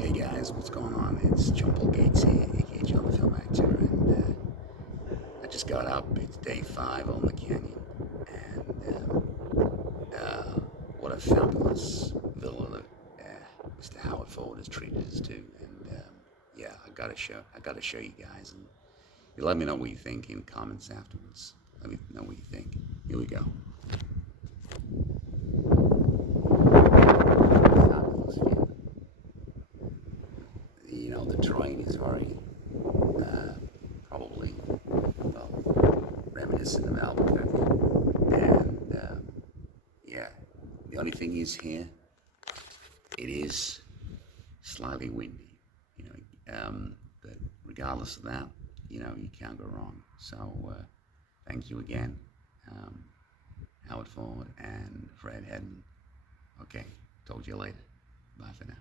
Hey guys, what's going on? It's John Paul Gates here, aka John the Film Actor, and I just got up. It's day 5 on the canyon, and what a fabulous villa that Mr. Howard Ford has treated us to. And yeah, I gotta show you guys, and you let me know what you think in comments afterwards. Let me know what you think. Here we go. Fabulous view. You know, the terrain is very probably, well, reminiscent of Albuquerque. And yeah, the only thing is here, it is slightly windy, but regardless of that, you can't go wrong. So thank you again, Howard Ford and Fred Hedman. Okay, talk to you later. Bye for now.